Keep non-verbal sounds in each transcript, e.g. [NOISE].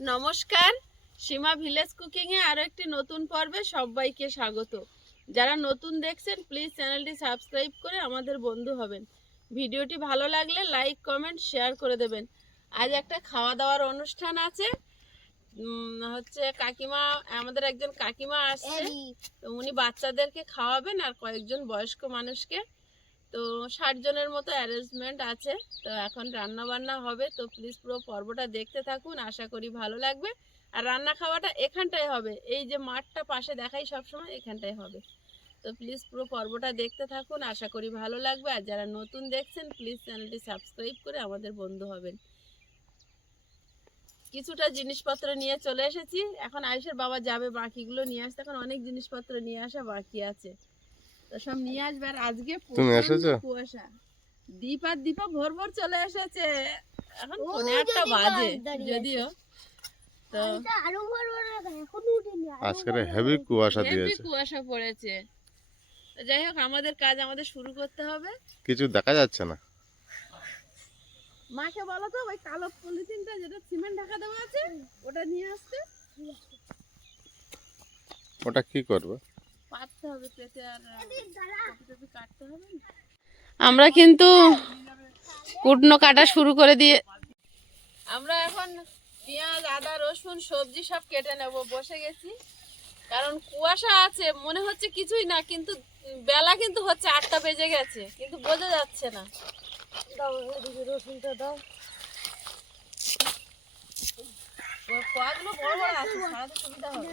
নমস্কার সীমা village cooking এ আরও একটি নতুন পর্বে সবাইকে স্বাগত। যারা নতুন দেখছেন প্লিজ চ্যানেলটি সাবস্ক্রাইব করে আমাদের বন্ধু হবেন। ভিডিওটি ভালো লাগলে লাইক কমেন্ট শেয়ার করে দেবেন। আজ একটা খাওয়া দাওয়ার অনুষ্ঠান আছে। হচ্ছে কাকিমা আমাদের একজন কাকিমা আসছে। তো উনি বাচ্চাদেরকে খাওয়াবেন আর কয়েকজন বয়স্ক মানুষকে। তো ষাট জনের মতো অ্যারেঞ্জমেন্ট আছে। তো এখন রান্না বান্না হবে, তো প্লিজ পুরো পর্বটা দেখতে থাকুন, আশা করি ভালো লাগবে। আর রান্না খাওয়াটা এখানটায় হবে, এই যে মাঠটা পাশে দেখাই সবসময় এখানটায় হবে। তো প্লিজ পুরো পর্বটা দেখতে থাকুন, আশা করি ভালো লাগবে। আর যারা নতুন দেখছেন প্লিজ চ্যানেলটি সাবস্ক্রাইব করে আমাদের বন্ধু হবেন। কিছুটা জিনিসপত্র নিয়ে চলে এসেছি। এখন আয়ুষের বাবা যাবে, বাকিগুলো নিয়ে আসতে। এখন অনেক জিনিসপত্র নিয়ে আসা বাকি আছে। তো সব নিয়ে আসবে আর আজকে তুমি এসেছ? কুয়াশা। দীপ আর দীপা ভোর ভোর চলে এসেছে। এখন পৌনে যদি বাজে যদিও। তো আজকে। হেভি কুয়াশা দিয়েছে। কুয়াশা পড়েছে। যাই হোক আমাদের কাজ আমাদের শুরু করতে হবে। কিছু দেখা যাচ্ছে না। মাকে বলো তো ওই কালো পলিথিনটা যেটা সিমেন্ট ঢাকা দেওয়া আছে ওটা নিয়ে আসতে। ওটা কি করবে? পাততে হবে পেতে আর। টুপি কাটতে হবে। আমরা কিন্তু কুটনো কাটা শুরু করে দিয়ে আমরা এখন পেঁয়াজ আদা রসুন সবজি সব কেটে নেব। বসে গেছি। কারণ কুয়াশা আছে মনে হচ্ছে কিছুই না কিন্তু বেলা কিন্তু হচ্ছে আটটা বেজে গেছে কিন্তু বোঝা যাচ্ছে না। দাও এদিকে রসুনটা দাও। কোয়াগুলো বড় বড় আছে সারাতে সুবিধা হবে।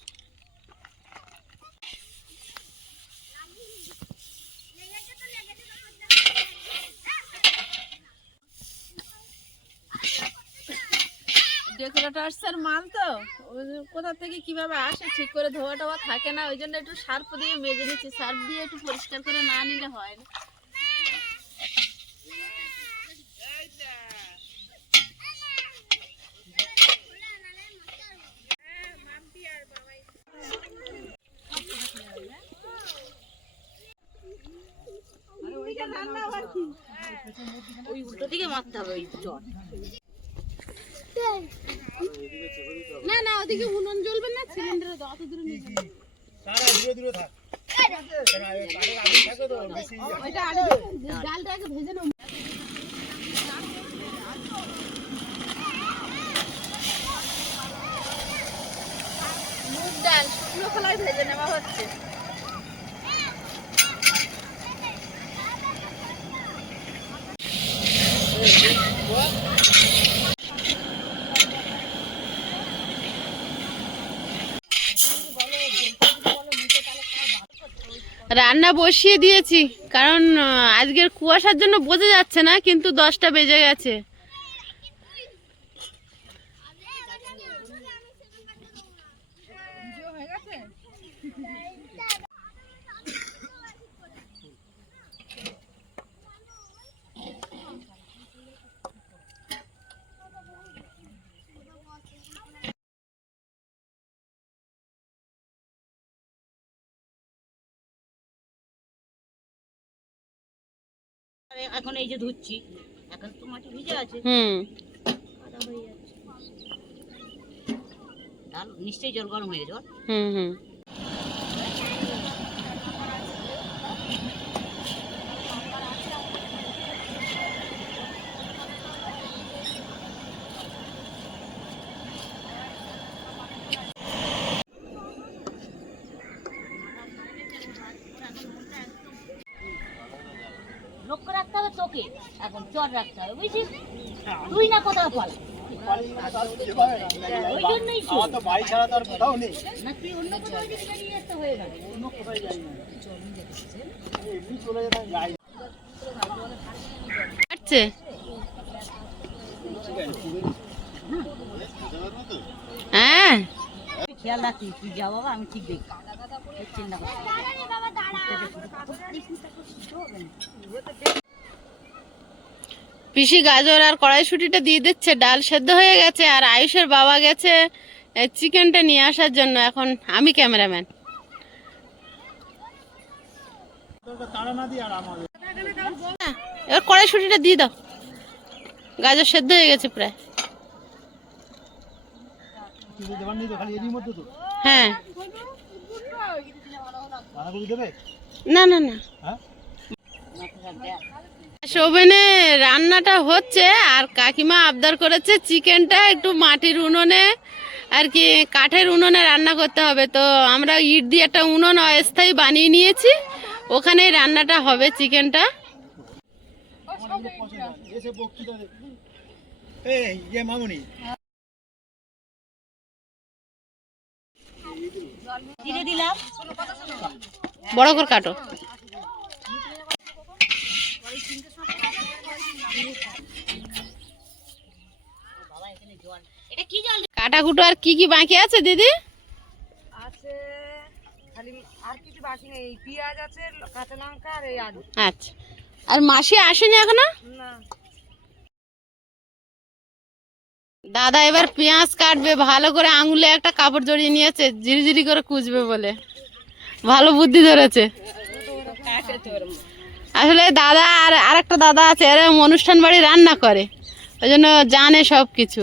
ডেকোরেটার্সের মাল তো? কোথা থেকে কীভাবে আসে ঠিক করে ধোয়া টোয়া থাকে না, ওই জন্য একটু সার্ফ দিয়ে মেজে নিচ্ছি। সার্ফ দিয়ে একটু পরিষ্কার করে না নিলে হয় না। ওই উল্টো দিকে মারতে হবে ওই জল। না না ওদিকে উনুন জ্বলবে না সিলিন্ডারে অত দূরে নিয়ে যাবে ওইটা আগে ডালটা ভেজে নাও। মুগ ডাল শুকনো খোলায় ভেজে নেওয়া হচ্ছে। রান্না বসিয়ে দিয়েছি কারণ আজকের কুয়াশার জন্য বোঝা যাচ্ছে না কিন্তু দশটা বেজে গেছে। এখন এই যে ধুচ্ছি এখন তো মাটি ভিজে আছে। হুম। কাদা হয়ে যাচ্ছে। ডাল নিশ্চয়ই জল গরম হয়ে বল? হুম হুম। রাখতে হবে তোকে এখন চর রাখতে হবে বুঝছিস? তুই না কোথাও পাল ওই জন্যই না তুই অন্য কোথাও যদি বেরিয়ে আসতে হয়ে গেল। অন্য কোথাও যাই না কাটছে? হ্যাঁ। খেয়াল রাখি তুই যা বাবা আমি ঠিক দেখি চিন্তা করছিস পিসি গাজর আর কড়াইশুটিটা দিয়ে দিচ্ছে, ডাল সেদ্ধ হয়ে গেছে আর আয়ুষের বাবা গেছে চিকেনটা নিয়ে আসার জন্য। এখন আমি ক্যামেরাম্যান। এবার কড়াইশুটিটা দিয়ে দাও। গাজর সেদ্ধ হয়ে গেছে প্রায়। হ্যাঁ। না না না। হ্যাঁ রান্নাটা হচ্ছে আর কাকিমা আবদার করেছে চিকেনটা একটু মাটির উনুনে আর কি কাঠের উনুনে রান্না করতে হবে। তো আমরা ইট দিয়ে একটা উনুন অস্থায়ী বানিয়ে নিয়েছি ওখানেই রান্নাটা হবে চিকেনটা। ইয়ে বড় করে কাটো। কাটা কুটো আর কি কি বাকি আছে দিদি? আছে খালি আর কিছু বাকি নেই পেঁয়াজ আছে কাঁচা লঙ্কা আর এই আলু। আচ্ছা। আর মাসি আসেনি এখনও? না। দাদা এবার পেঁয়াজ কাটবে ভালো করে আঙুলে একটা কাপড় জড়িয়ে নিয়েছে ঝিরিঝিরি করে কুচবে বলে। ভালো বুদ্ধি ধরেছে। আসলে দাদা আর আরেকটা দাদা আছে, এরা অনুষ্ঠান বাড়ি রান্না করে। ওই জন্য জানে সব কিছু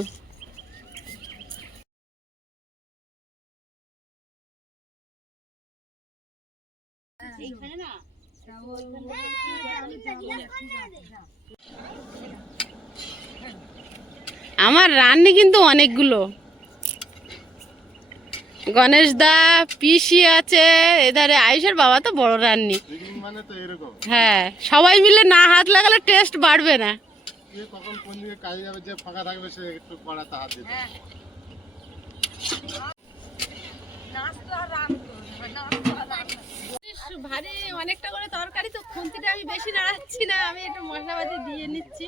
আমার রান্নি কিন্তু অনেকগুলো। গণেশ দা, পিসি আছে, এধারে আয়ুষের বাবা তো বড় রান্নি। হ্যাঁ সবাই মিলে না হাত লাগালে টেস্ট বাড়বে না। ভারী, অনেকটা করে তরকারি তো খুন্তিটা আমি বেশি নাড়াচ্ছি না, আমি একটু মশলাপাতি দিয়ে নিচ্ছি।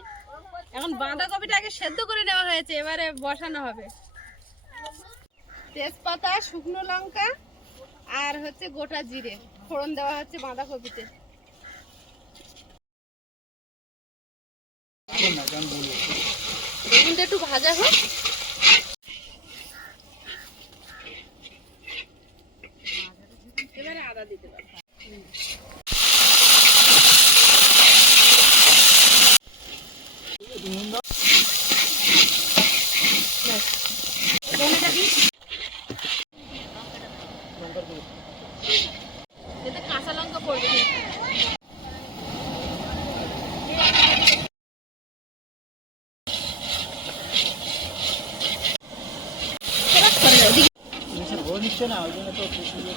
এখন বাঁধাকপিটা আগে সেদ্ধ করে নেওয়া হয়েছে, এবারে বসানো হবে। তেজপাতা, শুকনো লঙ্কা আর হচ্ছে গোটা জিরে। ফোড়ন দেওয়া হচ্ছে বাঁধাকপিতে। বেগুনটা একটু ভাজা হোক। আদা দিতে পারব। কাঁচা লঙ্কা পড়বে। নিচ্ছে না ওই জন্য তো করলে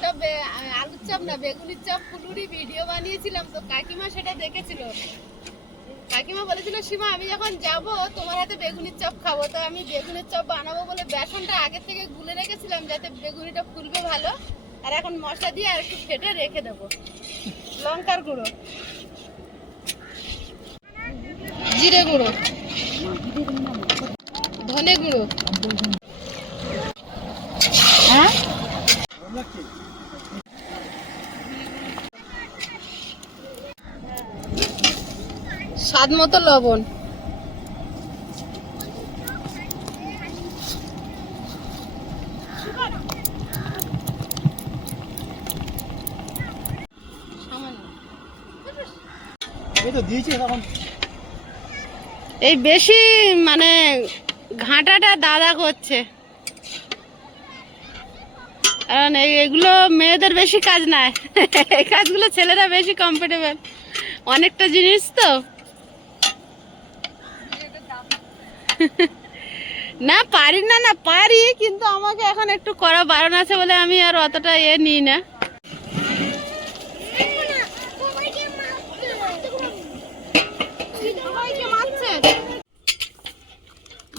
তো বে- আলুর চপ না বেগুনির চপ ফুলুরি ভিডিও তো, কাকিমা সেটা দেখেছিল। কাকিমা বলেছিল, সীমা, আমি যখন যাব, তোমার হাতে বেগুনির চপ খাব। তো আমি বেগুনের চপ বানাবো বলে বেসনটা আগে থেকে গুলে রেখেছিলাম যাতে বেগুনিটা ফুলবে ভালো। আর এখন মশলা দিয়ে আর একটু ফেটে রেখে দেবো। লঙ্কার গুঁড়ো। জিরে গুঁড়ো। ধনে গুঁড়ো। হ্যাঁ আমরা কি স্বাদ মতো লবণ। এই বেশি মানে ঘাঁটাটা দাদা করছে। কারণ এই- এগুলো মেয়েদের বেশি কাজ নয় এই কাজগুলো ছেলেরা বেশি কমফোর্টেবল অনেকটা জিনিস তো। [LAUGHS] না, পারি না না, পারি, কিন্তু আমাকে এখন একটু করা বারণ আছে বলে আমি আর অতটা এ নিই না।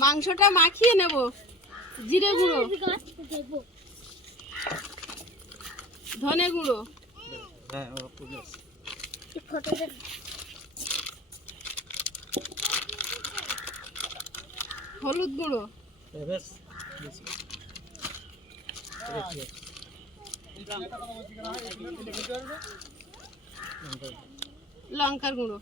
মাংসটা মাখিয়ে নেব। জিরে গুঁড়ো। ধনে গুঁড়ো হ্যাঁ ও বুঝে গেছে। হলুদ গুঁড়ো। লঙ্কার গুঁড়ো।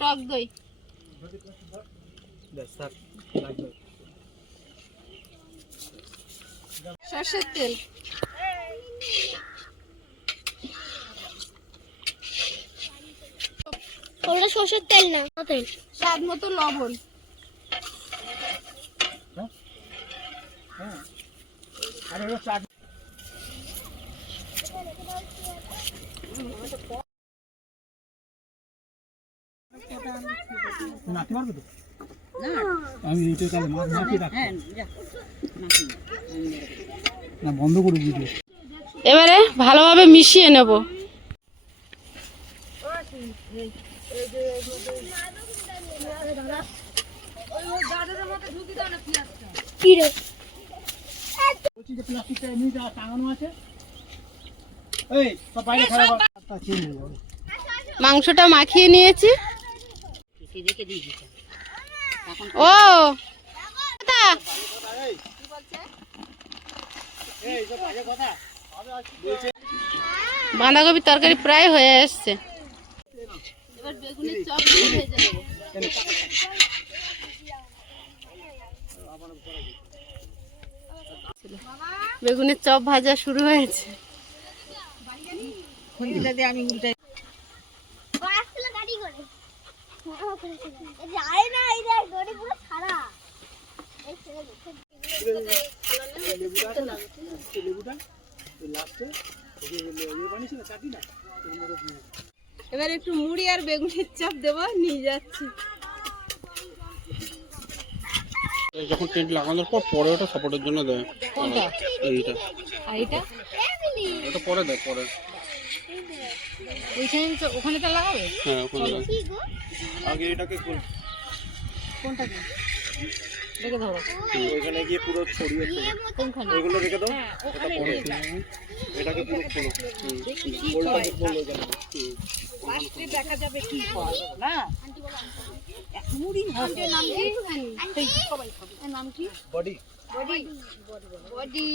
টক দই। সর্ষের তেল। ওটা সর্ষের তেল না। তেল স্বাদ মতো লবণ। হ্যাঁ আর এবার চাট নাকি পারবে তো আমি এইটা তাহলে মাছ নাকি না বন্ধ করে ভিডিও এবারে ভালোভাবে মিশিয়ে নেব। কি রে বলছি যে প্লাস্টিকটা এমনি যা টাঙানো আছে। এই সব বাইরে খারাপ চেঞ্জ যাবে। মাংসটা মাখিয়ে নিয়েছি। ও। বাঁধাকপির তরকারি প্রায় হয়ে এসছে। বেগুনের চপ বেগুনের চপ ভাজা শুরু হয়েছে। এই ছেলে লেবুটা লাস্টে ইয়ে বানিয়েছি না না এবার একটু মুড়ি আর বেগুনের চাপ দেবো নিয়ে যাচ্ছি। যখন টেন্ট লাগানোর পর পরে ওটা সাপোর্টের জন্য দেয়। কোনটা? এইটা। আর এটা? ওটা পরে দেয় পরে। ওইখানে ওখানে তো লাগাবে? হ্যাঁ ওখানে আগে এটাকে কোনটা রেখে ধরো ওইখানে গিয়ে পুরো ছড়িয়ে। কোনখানে? রেখে দাও। হ্যাঁ, এটা দাও। এটাকে পুরো খোলো। হুম। দেখি খোলো। লাস্টে যাবে কি হয় না? মুড়ি নাম কি? সবাই খাবে। নাম কি? বডি। বডি।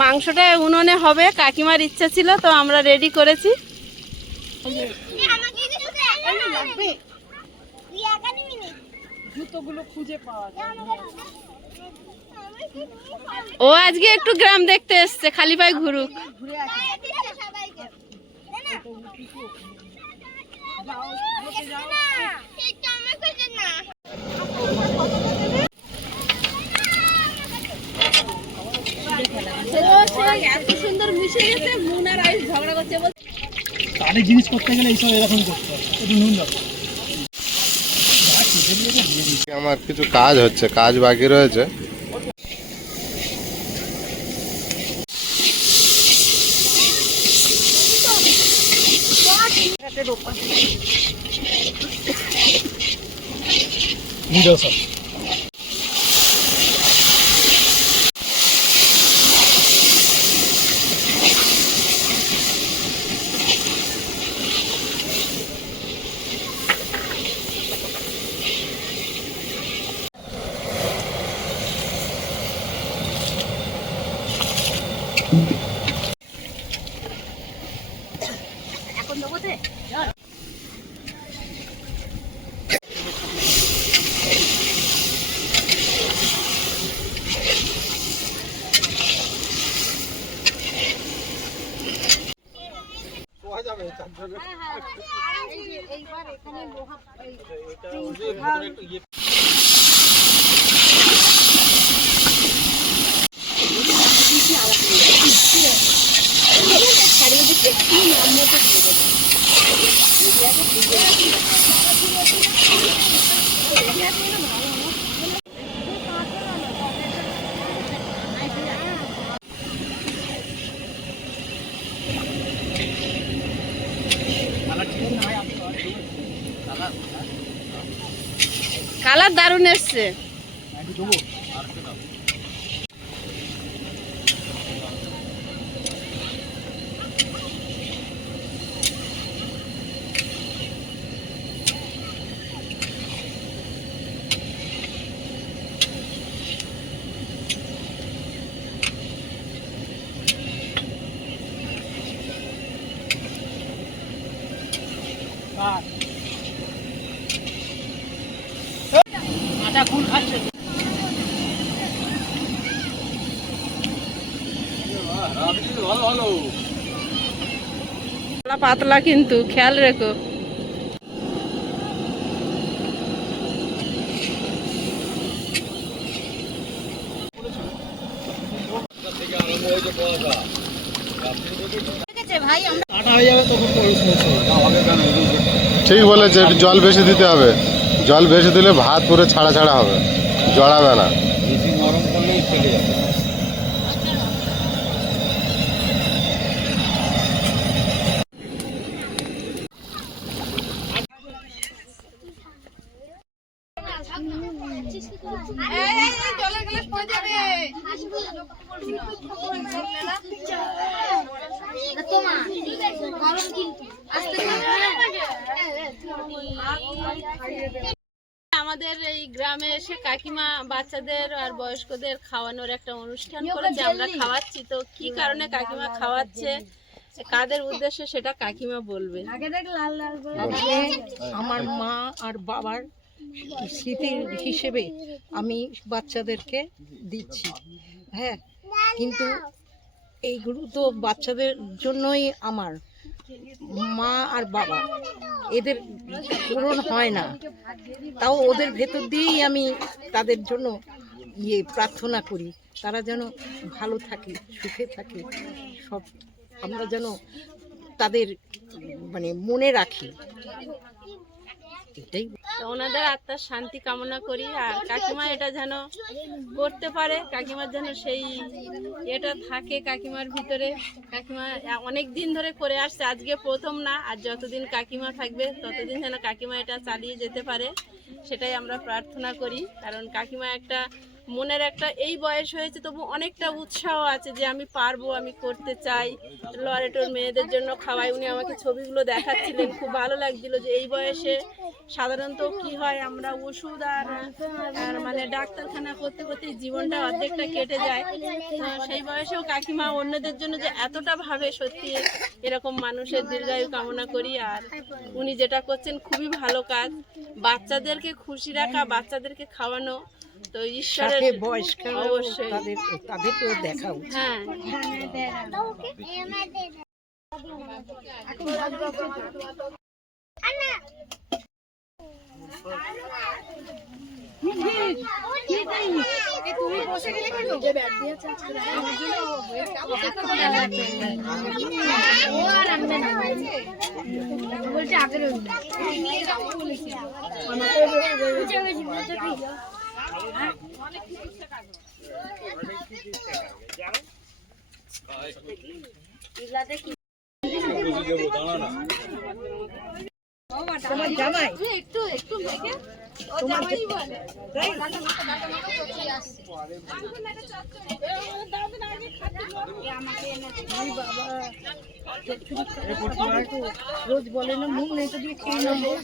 মাংসটা উনুনে হবে কাকিমার ইচ্ছা ছিল তো আমরা রেডি করেছি। আমাকে জুতোগুলো খুঁজে পাওয়া যায়। ও আজকে একটু গ্রাম দেখতে এসছে খালি পায়ে ঘুরুক। এত সুন্দর মিশে গেছে মুন আর আইস ঝগড়া করছে বল জিনিস করতে গেলে এইসব এরকম করতে হবে একটু নুন দাও। আমার কিছু কাজ হচ্ছে কাজ বাকি রয়েছে। ভিডিও দাও দারুণ এসছে পাতলা কিন্তু খেয়াল রেখো। আটা হয়ে যাবে তখন পরিস ঠিক বলেছে একটু জল বেশি দিতে হবে। জল বেশি দিলে ভাত পুরো ছাড়া ছাড়া হবে। জড়াবে না। তোমার গরম কিন্তু আস্তে আমাদের এই এসে কাকিমা বাচ্চাদের আর বয়স্কদের খাওয়ানোর একটা অনুষ্ঠান করেছে আমরা খাওয়াচ্ছি তো কি কারণে কাকিমা খাওয়াচ্ছে কাদের উদ্দেশ্যে সেটা কাকিমা বলবে। আমার মা আর বাবার স্মৃতির হিসেবে আমি বাচ্চাদেরকে দিচ্ছি। হ্যাঁ কিন্তু এইগুলো তো বাচ্চাদের জন্যই আমার। মা আর বাবা, এদের পূরণ হয় না। তাও ওদের ভেতর দিয়েই আমি তাদের জন্য ইয়ে প্রার্থনা করি, তারা যেন ভালো থাকে, সুখে থাকে, সব আমরা যেন তাদের মানে মনে রাখি। ওনাদের আত্মার শান্তি কামনা করি, আর কাকিমা এটা যেন করতে পারে, কাকিমার যেন সেই এটা থাকে কাকিমার ভিতরে। কাকিমা অনেক দিন ধরে করে আসছে, আজকে প্রথম না, আর যতদিন কাকিমা থাকবে, ততদিন যেন কাকিমা এটা চালিয়ে যেতে পারে, সেটাই আমরা প্রার্থনা করি। কারণ কাকিমা একটা মনের একটা, এই বয়স হয়েছে তবু অনেকটা উৎসাহ আছে যে আমি পারব, আমি করতে চাই। লরেটোর মেয়েদের জন্য খাওয়াই। উনি আমাকে ছবিগুলো দেখাচ্ছিলেন। খুব ভালো লাগছিল যে এই বয়সে সাধারণত কি হয়, আমরা ওষুধ আর মানে ডাক্তারখানা করতে করতে জীবনটা অর্ধেকটা কেটে যায়। তো সেই বয়সেও কাকিমা অন্যদের জন্য যে এতটা ভাবে সত্যি এরকম মানুষের দীর্ঘায়ু কামনা করি। আর উনি যেটা করছেন খুবই ভালো কাজ। বাচ্চাদেরকে খুশি রাখা, বাচ্চাদেরকে খাওয়ানো তো ঈশ্বরের সাথে বয়স্ক অবশ্যই। তাদের তাদেরকেও দেখা উচিত। হ্যাঁ। ও আর আনবে না বলছে আগের তোমার একটু একটু তাই? রোজ বলে না মুখ নেই তো দিয়ে খেয়ে নেব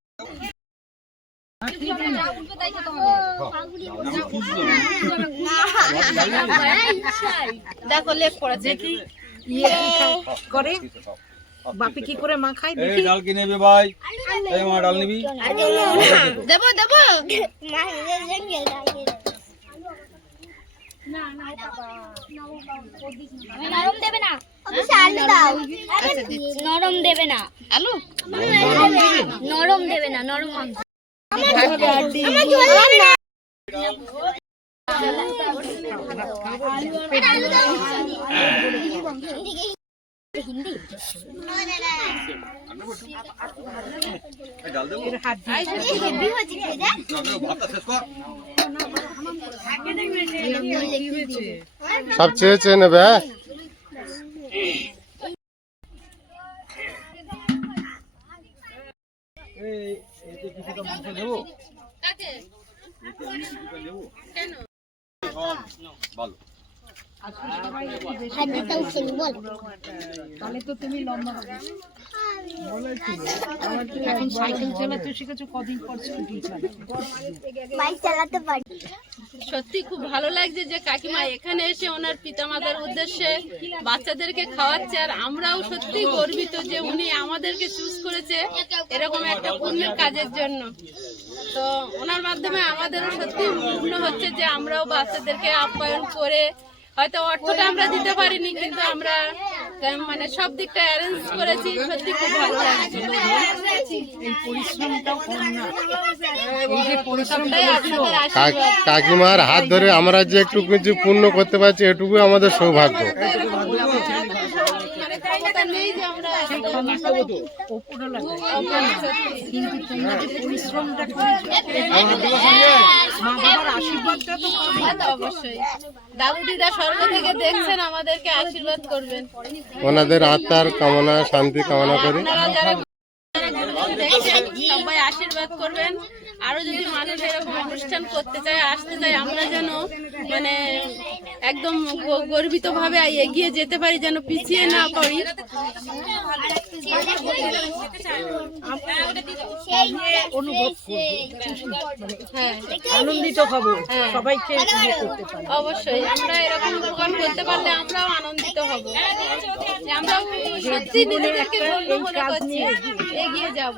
ইয়ে কি খায়- করে বাপি কি করে মাখায় এই দেখি ডাল কি নেবে ভাই এই মা ডাল নিবি দেবো দেবো নরম দেবে না আলু নরম দেবে না নরম দেবে না নরম দেবে না সব চেয়ে চেয়ে নেবে হ্যাঁ এতে কিছুটা মাংস দেবো ভালো সত্যি খুব ভালো লাগছে যে কাকিমা এখানে এসে ওনার পিতামাতার উদ্দেশ্যে বাচ্চাদেরকে খাওয়াচ্ছে, আর আমরাও সত্যি গর্বিত যে উনি আমাদেরকে চুজ করেছে এরকম একটা পুণ্যের কাজের জন্য। তো ওনার মাধ্যমে আমাদেরও সত্যি মনে হচ্ছে যে আমরাও বাচ্চাদেরকে আপ্যায়ন করে হয়তো অর্থটা আমরা দিতে পারিনি কিন্তু আমরা মানে সব দিকটা অ্যারেঞ্জ করেছি সত্যি খুব ভালো লাগছে। এই পরিশ্রমটাও কম না। এই যে পরিশ্রমটা আপনাদের আশীর্বাদ। কাকিমার হাত ধরে আমরা যে একটু কিছু পূর্ণ করতে পারছি এটুকু আমাদের সৌভাগ্য। মানে নেই যে আমরা ওপরে লাগে কিন্তু তোমরা যে পরিশ্রমটা মা বাবার আশীর্বাদটা তো পাবে তা তো অবশ্যই। দাদু দিদা স্বর্গ থেকে দেখছেন আমাদেরকে আশীর্বাদ করবেন। ওনাদের আত্মার কামনা শান্তি কামনা করি। সবাই আশীর্বাদ করবেন। আরও যদি মানুষ এরকম অনুষ্ঠান করতে চায় আসতে চায় আমরা যেন মানে একদম গর্বিত ভাবে এগিয়ে যেতে পারি যেন পিছিয়ে না পড়ি। হ্যাঁ। আনন্দিত হব সবাইকে করতে পারি। অবশ্যই আমরা এরকম উপকার করতে পারলে আমরাও আনন্দিত হব। আমরাও সত্যি নিজেদেরকে ধন্য মনে করছি। এগিয়ে যাব।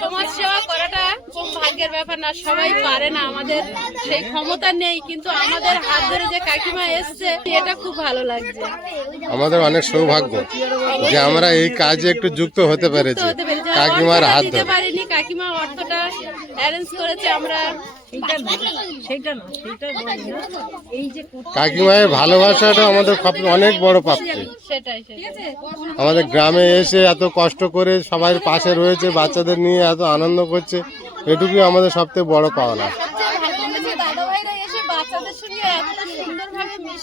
সমাজ সেবা করাটা খুব ভাগ্যের ব্যাপার না সবাই পারে না আমাদের। সেই ক্ষমতা নেই কিন্তু আমাদের হাত ধরে যে কাকিমা এসছে এটা খুব ভালো লাগছে। আমাদের অনেক সৌভাগ্য যে আমরা এই কাজে একটু যুক্ত হতে পেরেছি। কাকিমার হাত ধরে। পারিনি কাকিমা অর্থটা অ্যারেঞ্জ করেছে আমরা সেইটা সেইটা না সেইটা বলি না। এই যে কাকিমায়ের ভালোবাসাটা আমাদের অনেক বড় প্রাপ্তি সেটাই আমাদের গ্রামে এসে এত কষ্ট করে সবাই পাশে রয়েছে বাচ্চাদের নিয়ে এত আনন্দ করছে এটুকুই আমাদের সবথেকে বড় পাওনা সবচেয়ে ভালো লেগেছে দাদাভাইরা এসে বাচ্চাদের সঙ্গে এতটা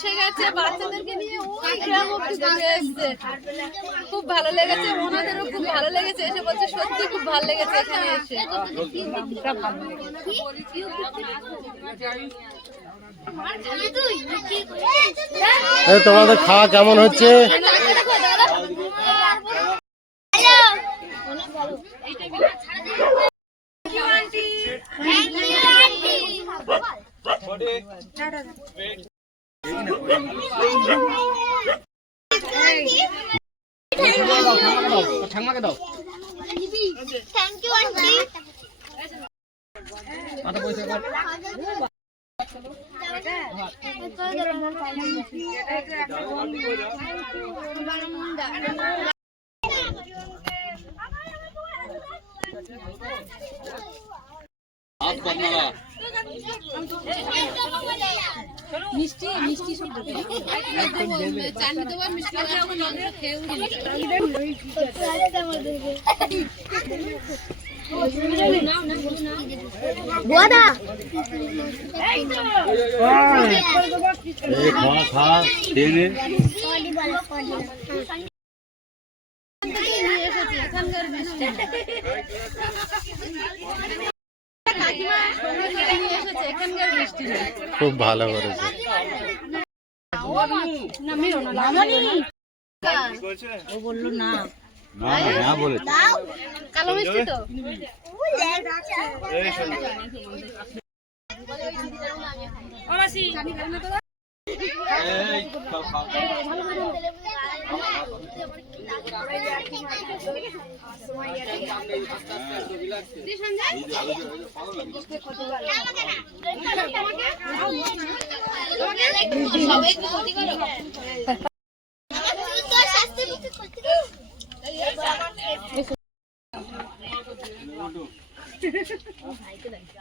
মিশে গেছে বাচ্চাদেরকে নিয়ে ওই গ্রাম অব্দি ঘুরে এসছে। খুব ভালো লেগেছে ওনাদেরও খুব ভালো লেগেছে এসে বলছে সত্যি খুব ভালো লেগেছে এখানে এসে। এই তোমাদের খাওয়া কেমন হচ্ছে? ঠাকমাকে দাও থ্যাংক ইউ আন্টি মাথা পয়সা কর হাত পাত নাড়া চাটনি দেবো আর মিষ্টি দেবো আমার ননদ খেয়ে উঠি বুয়াদা এই খা খা খেয়ে নে নিয়ে এসেছি এখানকার মিষ্টি কাকিমা সঙ্গে করে নিয়ে এসেছে এখানকার মিষ্টি না খুব ভালো করেছে। ও বলল না। না বলে কালো মিষ্টি তো? এই খাও খাও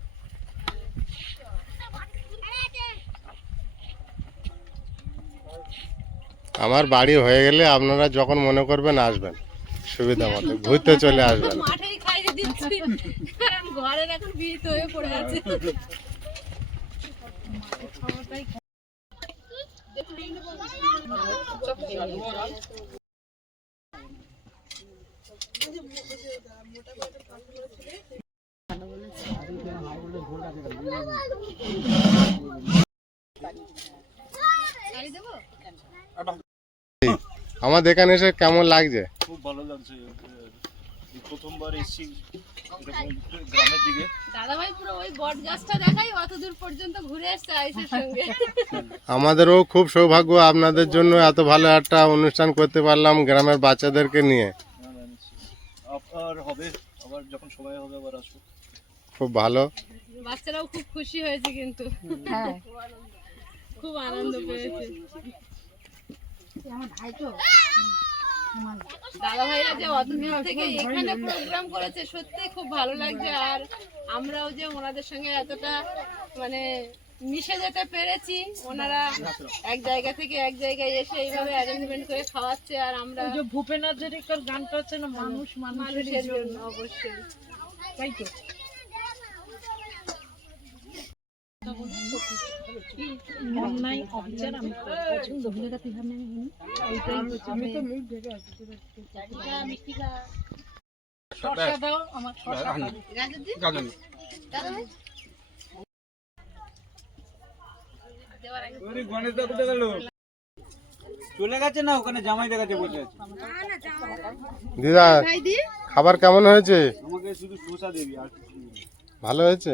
আমার বাড়ি হয়ে গেলে আপনারা যখন মনে করবেন আসবেন। সুবিধা মতো। ঘুরতে চলে আসবেন। মাঠেই আমাদের এখানে এসে কেমন লাগছে? খুব ভালো লাগছে প্রথমবার এসেছি গ্রামের দিকে। দাদা ভাই পুরো ওই বট গাছটা দেখাই অত দূর পর্যন্ত ঘুরে আসছে আইসের সঙ্গে। আমাদেরও খুব সৌভাগ্য আপনাদের জন্য এত ভালো একটা অনুষ্ঠান করতে পারলাম গ্রামের বাচ্চাদেরকে নিয়ে। না, নিশ্চয়ই। আবার হবে আবার যখন সময় হবে আবার আসব। খুব ভালো। বাচ্চারাও খুব খুশি হয়েছে কিন্তু। খুব আনন্দ পেয়েছে। দাদা ভাইরা যে অতদিন থেকে এখানে প্রোগ্রাম করেছে সত্যি খুব ভালো লাগছে। আর আমরাও যে ওনাদের সঙ্গে এতটা মানে মিশে যেতে পেরেছি ওনারা এক জায়গা থেকে এক জায়গায় এসে এইভাবে অ্যারেঞ্জমেন্ট করে খাওয়াচ্ছে আর আমরা যে ভূপেন হাজারিকার গানটা হচ্ছে না মানুষ মানুষের জন্য অবশ্যই। তাই তো? অন্যায় অবিচার আমি পছন্দ এইটাই হচ্ছে আমি তো মুখ ঢেকে আছি শসা দাও আমার শসা দাও। চলে গেছে না ওখানে জামাই দেখাতে বসে আছে দিদা খাবার কেমন হয়েছে আমাকে শুধু দেবি আর ভালো হয়েছে